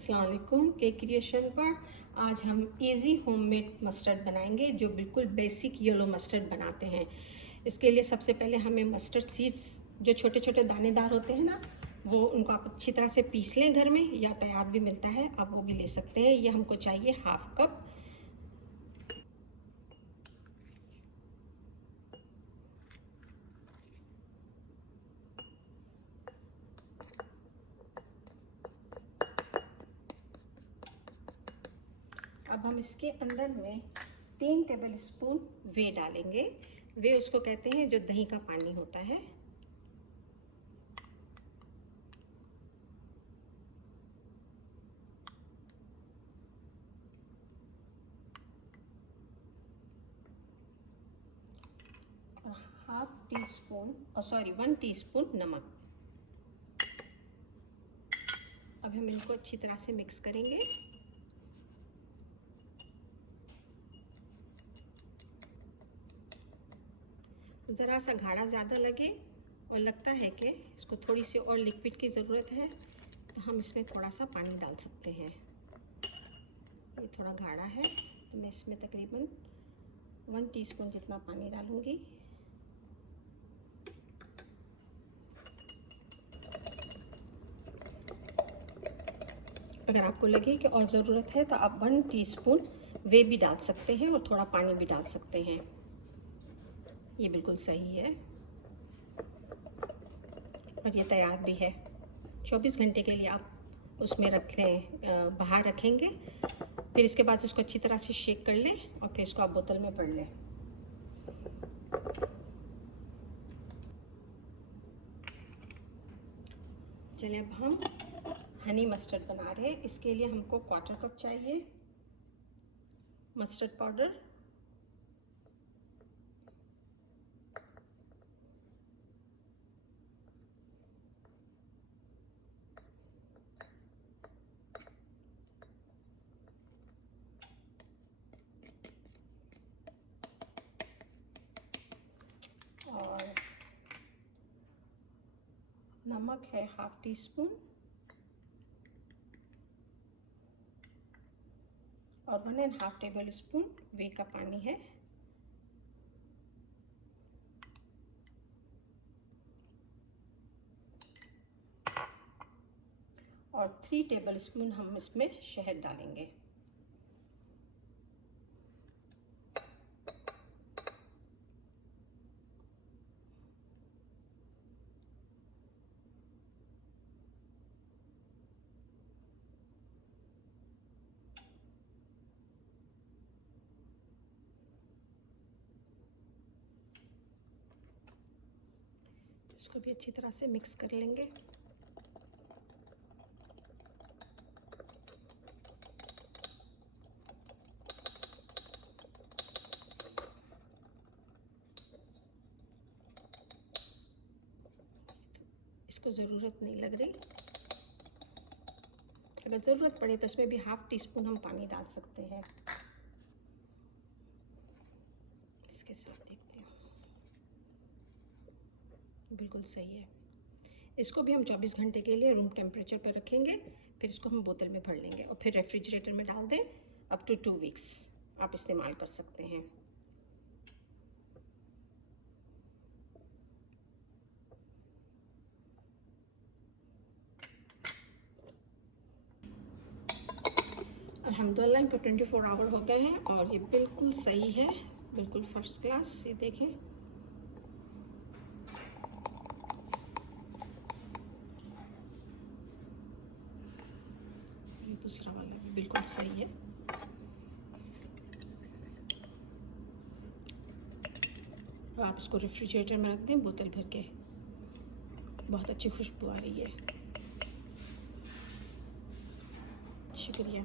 अस्सलाम वालेकुम। Cake creation पर आज हम इजी होममेड मस्टर्ड बनाएंगे, जो बिल्कुल बेसिक येलो मस्टर्ड बनाते हैं। इसके लिए सबसे पहले हमें मस्टर्ड सीड्स जो छोटे छोटे दानेदार होते हैं ना, वो उनको आप अच्छी तरह से पीस लें घर में, या तैयार भी मिलता है, आप वो भी ले सकते हैं। ये हमको चाहिए 1/2 कप। अब हम इसके अंदर में 3 टेबल स्पून वे डालेंगे। वे उसको कहते हैं जो दही का पानी होता है। और 1 टीस्पून नमक। अब हम इनको अच्छी तरह से मिक्स करेंगे। ज़रा सा गाढ़ा ज़्यादा लगे और लगता है कि इसको थोड़ी सी और लिक्विड की ज़रूरत है, तो हम इसमें थोड़ा सा पानी डाल सकते हैं। ये थोड़ा गाढ़ा है, तो मैं इसमें तकरीबन 1 टीस्पून जितना पानी डालूँगी। अगर आपको लगे कि और ज़रूरत है तो आप 1 टीस्पून वे भी डाल सकते हैं और थोड़ा पानी भी डाल सकते हैं। ये बिल्कुल सही है और ये तैयार भी है। 24 घंटे के लिए आप उसमें रख लें, बाहर रखेंगे। फिर इसके बाद इसको अच्छी तरह से शेक कर लें और फिर इसको आप बोतल में भर लें। चलिए अब हम हनी मस्टर्ड बना रहे हैं। इसके लिए हमको 1/4 कप चाहिए मस्टर्ड पाउडर, और नमक है 1/2 टीस्पून, और 1.5 टेबल स्पून वे का पानी है। और 3 टेबल स्पून हम इसमें शहद डालेंगे। इसको भी अच्छी तरह से मिक्स कर लेंगे। इसको ज़रूरत नहीं लग रही, अगर ज़रूरत पड़े तो इसमें भी 1/2 टीस्पून हम पानी डाल सकते हैं। इसके साथ देखते हैं, बिल्कुल सही है। इसको भी हम 24 घंटे के लिए रूम टेम्परेचर पर रखेंगे। फिर इसको हम बोतल में भर लेंगे और फिर रेफ्रिजरेटर में डाल दें। अप टू 2 वीक्स आप इस्तेमाल कर सकते हैं। अल्हम्दुलिल्लाह इनको 24 आवर हो गए हैं और ये बिल्कुल सही है, बिल्कुल फर्स्ट क्लास। ये देखें, ये दूसरा वाला भी बिल्कुल सही है। अब आप इसको रेफ्रिजरेटर में रख दें बोतल भर के। बहुत अच्छी खुशबू आ रही है। शुक्रिया।